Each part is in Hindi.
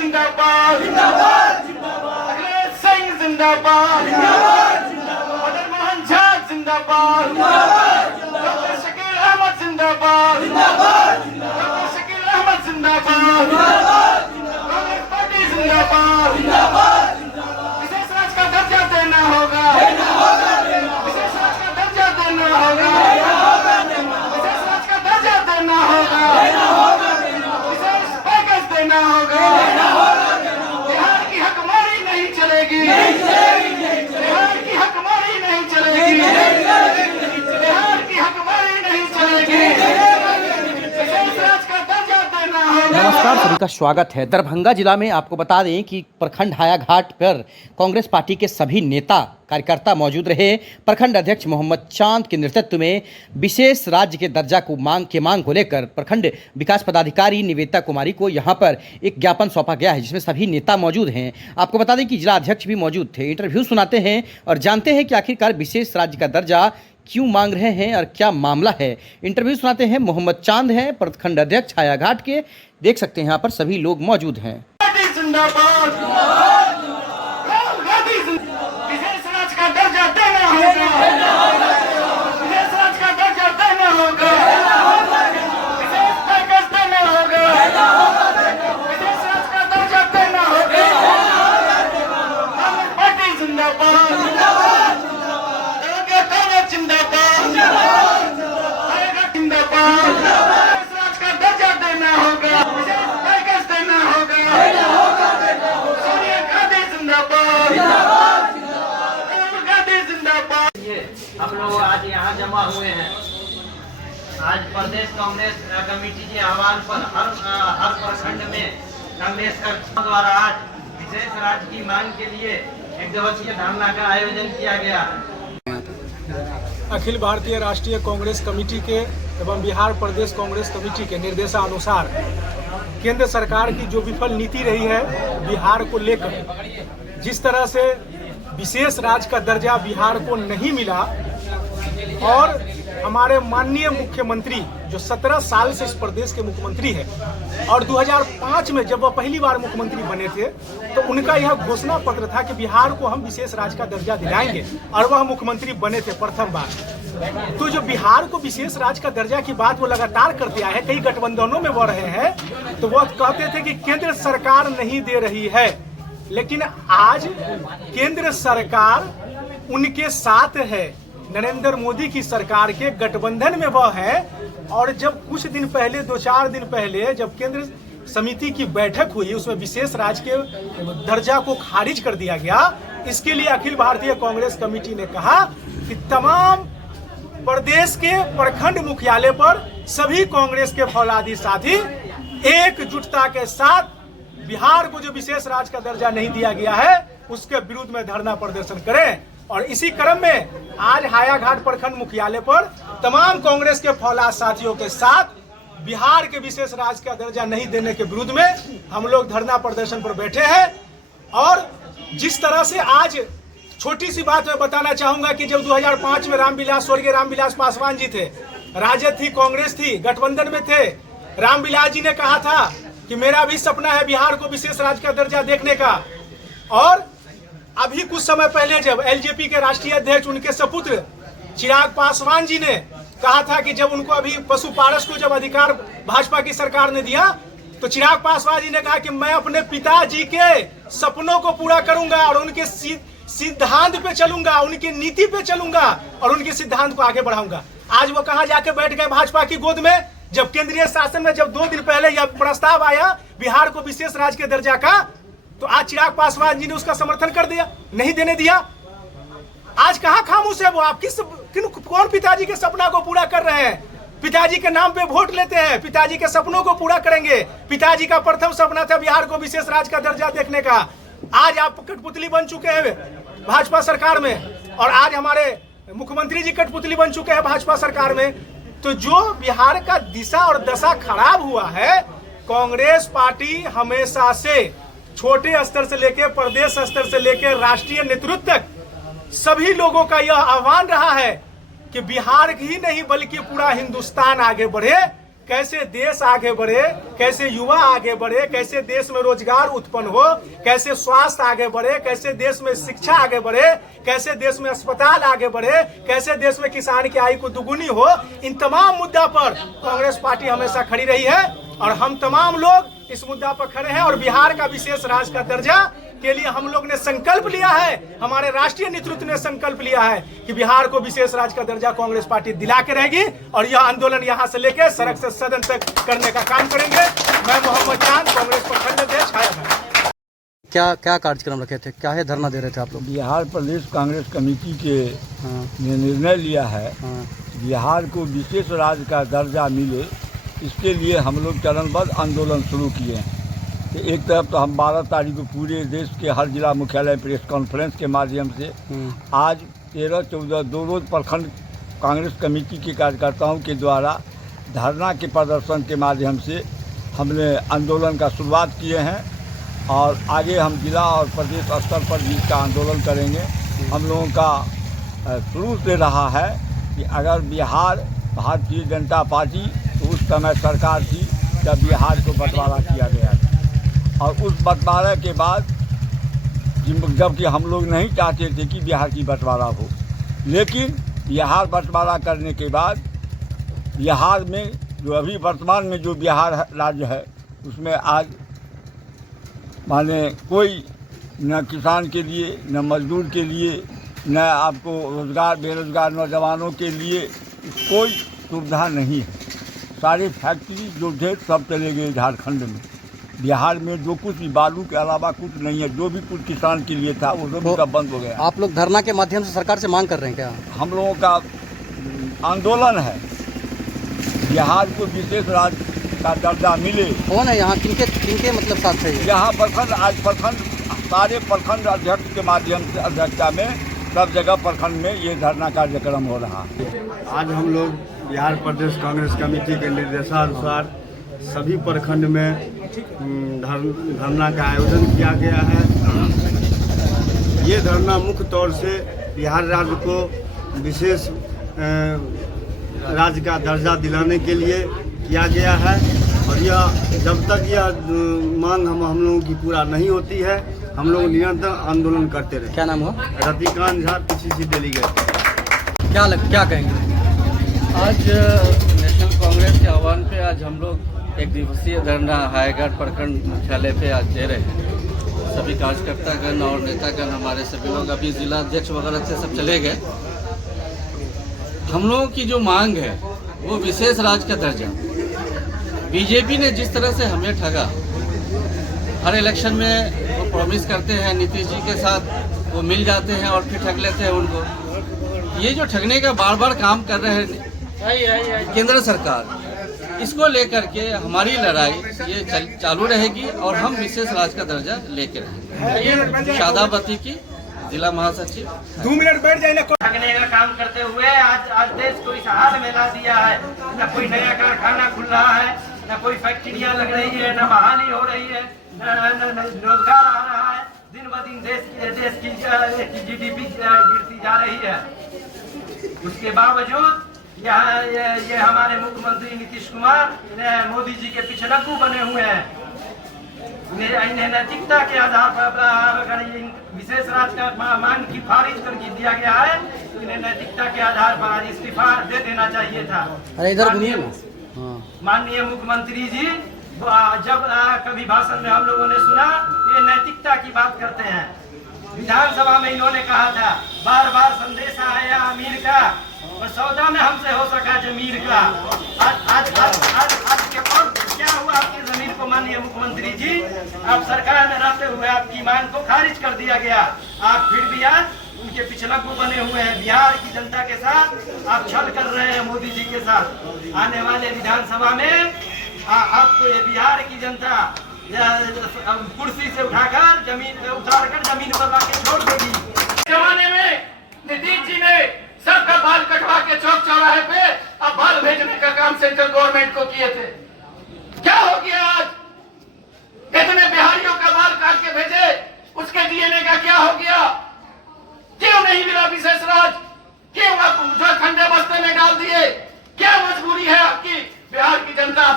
जिंदाबाद जिंदाबाद जिंदाबाद, अखिलेश सिंह जिंदाबाद जिंदाबाद जिंदाबाद, मदन मोहन झा जिंदाबाद जिंदाबाद जिंदाबाद, डॉक्टर शकील अहमद जिंदाबाद जिंदाबाद जिंदाबाद, डॉक्टर शकील अहमद जिंदाबाद जिंदाबाद जिंदाबाद, कांग्रेस पार्टी जिंदाबाद जिंदाबाद जिंदाबाद, विशेष राज का दर्जा देना होगा, विशेष राज का दर्जा देना होगा, विशेष राज का दर्जा देना होगा, विशेष पैकेज देना होगा, बिहार की हकमारी नहीं चलेगी, बिहार की हकमारी नहीं चलेगी, बिहार की हकमारी नहीं चलेगी, विशेष राज का दर्जा देना होगा। नमस्कार, सभी का स्वागत है। दरभंगा जिला में आपको बता दें कि प्रखंड हायाघाट पर कांग्रेस पार्टी के सभी नेता कार्यकर्ता मौजूद रहे। प्रखंड अध्यक्ष मोहम्मद चांद के नेतृत्व में विशेष राज्य के दर्जा को मांग को लेकर प्रखंड विकास पदाधिकारी निवेदिता कुमारी को यहां पर एक ज्ञापन सौंपा गया है, जिसमें सभी नेता मौजूद हैं। आपको बता दें कि जिला अध्यक्ष भी मौजूद थे। इंटरव्यू सुनाते हैं और जानते हैं कि आखिरकार विशेष राज्य का दर्जा क्यों मांग रहे हैं और क्या मामला है। इंटरव्यू सुनाते हैं मोहम्मद चांद हैं, प्रखंड अध्यक्ष हायाघाट के। देख सकते हैं यहाँ पर सभी लोग मौजूद हैं। जिंदाबाद, विशेष राज का दर्जा देना होगा, विशेष राज का दर्जा देना होगा, विशेष पैकेज देना होगा, विशेष राज का दर्जा देना होगा। कांग्रेस पार्टी जिंदाबाद, कांग्रेस जिंदाबाद, हायाघाट जिंदाबाद, विशेष राज का दर्जा देना होगा, विशेष पैकेज देना होगा, सोनिया गांधी जिंदाबाद, राहुल गांधी जिंदाबाद। हम लोग आज यहाँ जमा हुए हैं। आज प्रदेश कांग्रेस कमेटी के आह्वान पर हर प्रखंड में कांग्रेस कर्मियों द्वारा आज विशेष राज्य की मांग के लिए एक दिवसीय धरना का आयोजन किया गया है। अखिल भारतीय राष्ट्रीय कांग्रेस कमेटी के एवं बिहार प्रदेश कांग्रेस कमेटी के निर्देशानुसार केंद्र सरकार की जो विफल नीति रही है बिहार को लेकर, जिस तरह से विशेष राज्य का दर्जा बिहार को नहीं मिला और हमारे माननीय मुख्यमंत्री जो 17 साल से इस प्रदेश के मुख्यमंत्री हैं और 2005 में जब वह पहली बार मुख्यमंत्री बने थे तो उनका यह घोषणा पत्र था कि बिहार को हम विशेष राज्य का दर्जा दिलाएंगे और वह मुख्यमंत्री बने थे प्रथम बार। तो जो बिहार को विशेष राज्य का दर्जा की बात वो लगातार करते आए हैं, कई गठबंधनों में बढ़ रहे हैं, तो वह कहते थे कि केंद्र सरकार नहीं दे रही है। लेकिन आज केंद्र सरकार उनके साथ है, नरेंद्र मोदी की सरकार के गठबंधन में वह है। और जब कुछ दिन पहले 2-4 दिन पहले जब केंद्र समिति की बैठक हुई, उसमें विशेष राज्य के दर्जा को खारिज कर दिया गया। इसके लिए अखिल भारतीय कांग्रेस कमेटी ने कहा कि तमाम प्रदेश के प्रखंड मुख्यालय पर सभी कांग्रेस के फौलादी साथी एकजुटता के साथ बिहार को जो विशेष राज्य का दर्जा नहीं दिया गया है उसके विरुद्ध में धरना प्रदर्शन करें। और इसी क्रम में आज हायाघाट प्रखंड मुख्यालय पर तमाम कांग्रेस के फौलाद साथियों के साथ बिहार के विशेष राज्य का दर्जा नहीं देने के विरुद्ध में हम लोग धरना प्रदर्शन पर बैठे हैं। और जिस तरह से आज छोटी सी बात मैं बताना चाहूंगा कि जब 2005 में स्वर्गीय रामविलास पासवान जी थे, राजद थी, कांग्रेस थी, गठबंधन में थे, रामविलास जी ने कहा था कि मेरा भी सपना है बिहार को विशेष राज्य का दर्जा देखने का। और अभी कुछ समय पहले जब एलजेपी के राष्ट्रीय अध्यक्ष उनके सपुत्र चिराग पासवान जी ने कहा था कि जब उनको अभी पशुपालक को जब अधिकार भाजपा की सरकार ने दिया तो चिराग पासवान जी ने कहा कि मैं अपने पिताजी के सपनों को पूरा करूंगा और उनके सिद्धांत पे चलूंगा, उनकी नीति पे चलूंगा और उनके सिद्धांत को आगे बढ़ाऊंगा। आज वो कहां जाके बैठ गए? भाजपा की गोद में। जब केंद्रीय शासन में जब 2 दिन पहले यह प्रस्ताव आया बिहार को विशेष राज्य के दर्जा का, तो आज चिराग पासवान जी ने उसका समर्थन कर दिया, नहीं देने दिया। आज कहां खामोश है वो? आप कौन पिताजी के सपना को पूरा कर रहे हैं? पिताजी के नाम पे वोट लेते हैं, पिताजी के सपनों को पूरा करेंगे। पिताजी का प्रथम सपना था बिहार को विशेष राज्य का दर्जा देखने का। आज आप कठपुतली बन चुके हैं भाजपा सरकार में और आज हमारे मुख्यमंत्री जी कठपुतली बन चुके हैं भाजपा सरकार में। तो जो बिहार का दिशा और दशा खराब हुआ है, कांग्रेस पार्टी हमेशा से छोटे स्तर से लेकर प्रदेश स्तर से लेकर राष्ट्रीय नेतृत्व तक सभी लोगों का यह आह्वान रहा है कि बिहार ही नहीं बल्कि पूरा हिंदुस्तान आगे बढ़े। कैसे देश आगे बढ़े, कैसे युवा आगे बढ़े, कैसे देश में रोजगार उत्पन्न हो, कैसे स्वास्थ्य आगे बढ़े, कैसे देश में शिक्षा आगे बढ़े, कैसे देश में अस्पताल आगे बढ़े, कैसे देश में किसान की आय को दुगुनी हो। इन तमाम मुद्दा पर कांग्रेस पार्टी हमेशा खड़ी रही है और हम तमाम लोग इस मुद्दा पर खड़े हैं। और बिहार का विशेष राज्य का दर्जा के लिए हम लोग ने संकल्प लिया है, हमारे राष्ट्रीय नेतृत्व ने संकल्प लिया है कि बिहार को विशेष राज्य का दर्जा कांग्रेस पार्टी दिला के रहेगी और यह आंदोलन यहां से लेकर सड़क से सदन तक करने का काम करेंगे। मैं मोहम्मद चांद, कांग्रेस प्रखंड अध्यक्ष हायाघाट। क्या कार्यक्रम रखे थे, क्या है धरना दे रहे थे आप लोग? बिहार प्रदेश कांग्रेस कमेटी के ने निर्णय लिया है बिहार को विशेष राज्य का दर्जा मिले, इसके लिए हम लोग चरणबद्ध आंदोलन शुरू किए हैं। एक तरफ तो हम 12 तारीख को पूरे देश के हर जिला मुख्यालय प्रेस कॉन्फ्रेंस के माध्यम से आज 13, 14 दो रोज प्रखंड कांग्रेस कमेटी के कार्यकर्ताओं के द्वारा धरना के प्रदर्शन के माध्यम से हमने आंदोलन का शुरुआत किए हैं और आगे हम जिला और प्रदेश स्तर पर भी इसका आंदोलन करेंगे। हम लोगों का शुरू से रहा है कि अगर बिहार भारतीय जनता पार्टी, तो उस समय सरकार थी जब बिहार को बंटवारा किया गया था और उस बंटवारे के बाद जबकि हम लोग नहीं चाहते थे कि बिहार की बंटवारा हो, लेकिन बिहार बंटवारा करने के बाद बिहार में जो अभी वर्तमान में जो बिहार राज्य है उसमें आज माने कोई न किसान के लिए, न मजदूर के लिए, न आपको रोजगार बेरोजगार नौजवानों के लिए कोई सुविधा नहीं है। सारे फैक्ट्री जो थे सब चले गए झारखंड में। बिहार में जो कुछ भी बालू के अलावा कुछ नहीं है, जो भी कुछ किसान के लिए था वो सब बंद हो गया। आप लोग धरना के माध्यम से सरकार से मांग कर रहे हैं क्या? हम लोगों का आंदोलन है बिहार को विशेष राज्य का दर्जा मिले। कौन है यहाँ, किनके मतलब साथ है? यहाँ प्रखंड आज प्रखंड सारे प्रखंड अध्यक्ष के माध्यम से अध्यक्षता में सब जगह प्रखंड में ये धरना कार्यक्रम हो रहा है। आज हम लोग बिहार प्रदेश कांग्रेस कमेटी के निर्देशानुसार सभी प्रखंड में धरना का आयोजन किया गया है। ये धरना मुख्य तौर से बिहार राज्य को विशेष राज्य का दर्जा दिलाने के लिए किया गया है और यह जब तक यह मांग हम लोगों की पूरा नहीं होती है हम लोग निरंतर आंदोलन करते रहे। क्या नाम हो? Ratikant Jha, PCC delegate. क्या कहेंगे? आज नेशनल कांग्रेस के आह्वान पे आज हम लोग एक दिवसीय धरना हायाघाट प्रखंड मुख्यालय पे आज दे रहे हैं। सभी कार्यकर्तागण और नेतागण हमारे सभी लोग अभी जिला अध्यक्ष वगैरह से सब चले गए। हम लोगों की जो मांग है वो विशेष राज्य का दर्जा। बीजेपी ने जिस तरह से हमें ठगा, हर इलेक्शन में वो प्रॉमिस करते हैं, नीतीश जी के साथ वो मिल जाते हैं और फिर ठग लेते हैं उनको। ये जो ठगने का बार बार काम कर रहे हैं केंद्र सरकार, इसको लेकर के हमारी लड़ाई ये चालू रहेगी और हम विशेष राज्य का दर्जा लेकर रहेंगे। शादाबती की जिला महासचिव। 2 मिनट बैठ जाए। ठगने का काम करते हुए आज देश को इस हाल में ला दिया है। न कोई नया कारखाना खुल रहा है, न कोई फैक्ट्रियां लग रही है, न बहाली हो रही है, न रोजगार आ रहा है। दिन ब दिन देश की GDP गिरती जा रही है। उसके बावजूद यहाँ ये हमारे मुख्यमंत्री नीतीश कुमार मोदी जी के पीछे लग्गू बने हुए हैं। इन्हें नैतिकता के आधार पर अगर विशेष राज्य का मांग की खारिज कर दिया गया है तो इन्हें नैतिकता के आधार पर आज इस्तीफा दे देना चाहिए था। माननीय मुख्यमंत्री जी जब कभी भाषण में हम लोगों ने सुना ये नैतिकता की बात करते हैं। विधानसभा में इन्होंने कहा था बार बार संदेशा आया अमीर का और सौदा में हमसे हो सका जमीर का। आज क्या हुआ आपकी जमीन को माननीय मुख्यमंत्री जी? आप सरकार में रहते हुए आपकी मांग को खारिज कर दिया गया। आप फिर भी आज उनके पिछलग्गू बने हुए हैं। बिहार की जनता के साथ आप छल कर रहे हैं मोदी जी के साथ। आने वाले विधानसभा में आपको ये बिहार की जनता कुर्सी से उठाकर जमीन पर लाके छोड़ देगी। जमाने में नीतीश जी ने सबका बाल कटवा के चौक चौराहे पे अब बाल भेजने का काम सेंट्रल गवर्नमेंट को किए थे। क्या हो गया आज? इतने बिहारियों का बाल काट के भेजे, उसके DNA का क्या हो गया? क्यों नहीं मिला विशेष राज? क्यों आप खंडे बस्ते में डाल दिए? क्या मजबूरी है आपकी? बिहार की जनता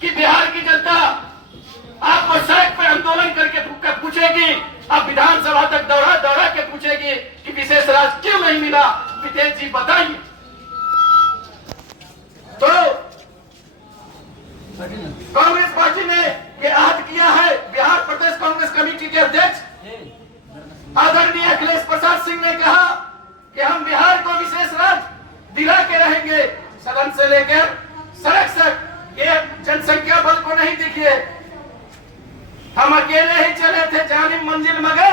कि बिहार की जनता आपको सड़क पर आंदोलन करके पूछेगी, अब विधानसभा तक दौड़ा दौड़ा के पूछेगी कि विशेष राज क्यों नहीं मिला, विदेश जी बताइए। तो कांग्रेस पार्टी ने यह आहत किया है। बिहार प्रदेश कांग्रेस कमेटी के अध्यक्ष आदरणीय अखिलेश प्रसाद सिंह ने कहा कि हम बिहार को विशेष राज दिला के रहेंगे, सदन से लेकर सड़क तक। ये जनसंख्या बल को नहीं दिखिए, हम अकेले ही चले थे जानिम मंजिल, मगर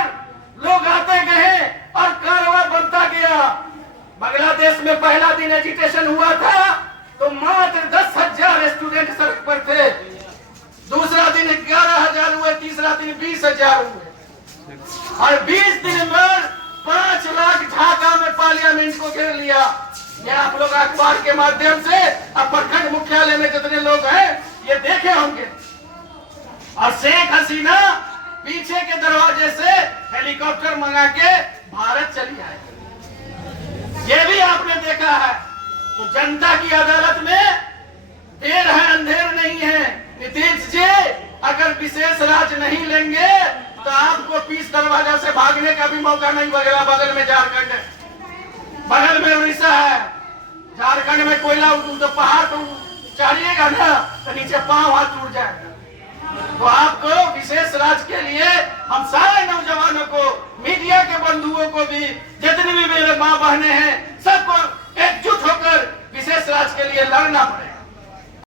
लोग आते गए और कारवां बनता गया। बांग्लादेश में पहला दिन एजिटेशन हुआ था तो मात्र 10,000 स्टूडेंट सड़क पर थे, दूसरा दिन 11,000 हुए, तीसरा दिन 20,000 हुए, और 20 दिन में 5 लाख ढाका में पार्लियामेंट को घेर लिया। ये आप लोग अखबार के माध्यम से अब प्रखंड मुख्यालय में जितने लोग हैं ये देखे होंगे। और शेख हसीना पीछे के दरवाजे से हेलीकॉप्टर मंगा के भारत चली आई, ये भी आपने देखा है। तो जनता की अदालत में देर है अंधेर नहीं है। नीतीश जी अगर विशेष राज नहीं लेंगे तो आपको 20 दरवाजा से भागने का भी मौका नहीं मिलेगा। बगल में झारखंड है, बगल में उड़ीसा है, झारखंड में कोयला तो पहाड़ तो चढ़िएगा ना तो नीचे पांव हाथ टूट जाएगा। तो आपको विशेष राज के लिए हम सारे नौजवानों को, मीडिया के बंधुओं को भी, जितनी भी मेरे माँ बहने हैं, सबको एकजुट होकर विशेष राज के लिए लड़ना पड़ेगा।